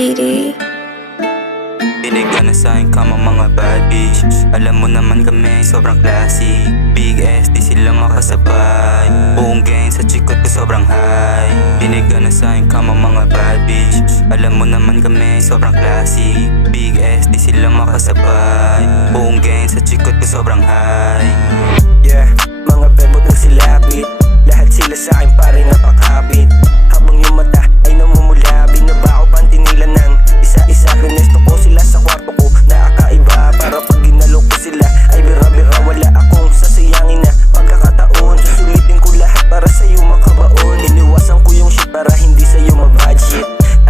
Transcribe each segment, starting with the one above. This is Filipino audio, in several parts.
GD. Pinig ka na sa'kin kama mga bad bitch. Alam mo naman kami sobrang classy. Big S di sila makasabay. Buong gang sa chikot ko sobrang high. Pinig ka na sa'kin kama mga bad bitch. Alam mo naman kami sobrang classy. Big S di sila makasabay. Buong gang sa chikot ko sobrang high. Yeah, mga bebot ng silapit. Lahat sila sa'kin pare napakapit. Habang yung mata ay namumula, binaba ko pantinila ng isa-isa. Pinesto ko sila sa kwarto ko na kakaiba. Para pag ginalo ko sila ay bira-bira. Wala akong sasayangin na pagkakataon. Susulitin ko lahat para sa'yo makabaon. Iniwasan ko yung shit para hindi sa'yo mabad shit.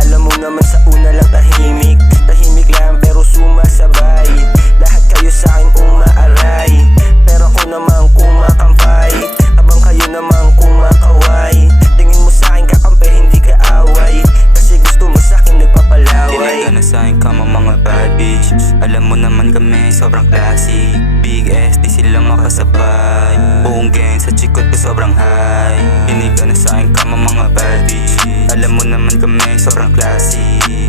Alam mo naman sa una lang tahimik. Tahimik lang pero sumasabay. Lahat kayo sa'kin umaaray, pero ako naman kumakampay. Habang kayo naman kumakaway. Tingin mo sa'kin kakampi, hindi ka away. Kasi gusto mo sa'kin nagpapalaway. Pinig ka na sa'kin kama mga bad bitch. Alam mo naman kami sobrang classy. Big S di sila makasabay. Buong gang sa chikot ko sobrang high. Pinig ka na sa'kin kama mga bad bitch. Alam mo naman kami sobrang classy.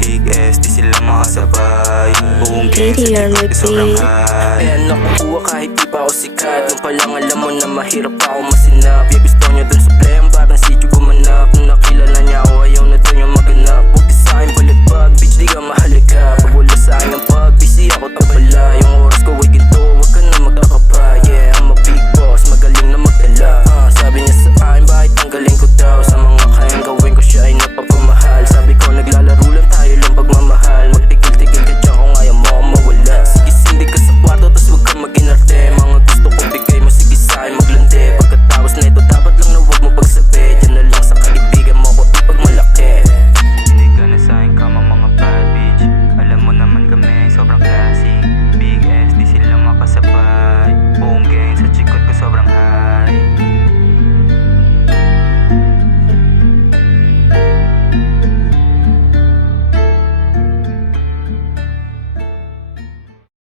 Big S di sila makasabay. Buong gang sa chikot ko sobrang high. Kaya nakukuha kahit di pa ako sikat. Nung palang alam mo na mahirap ako masinap. Yeah, gusto nyo dun sa play, ang batang sityo gumanap.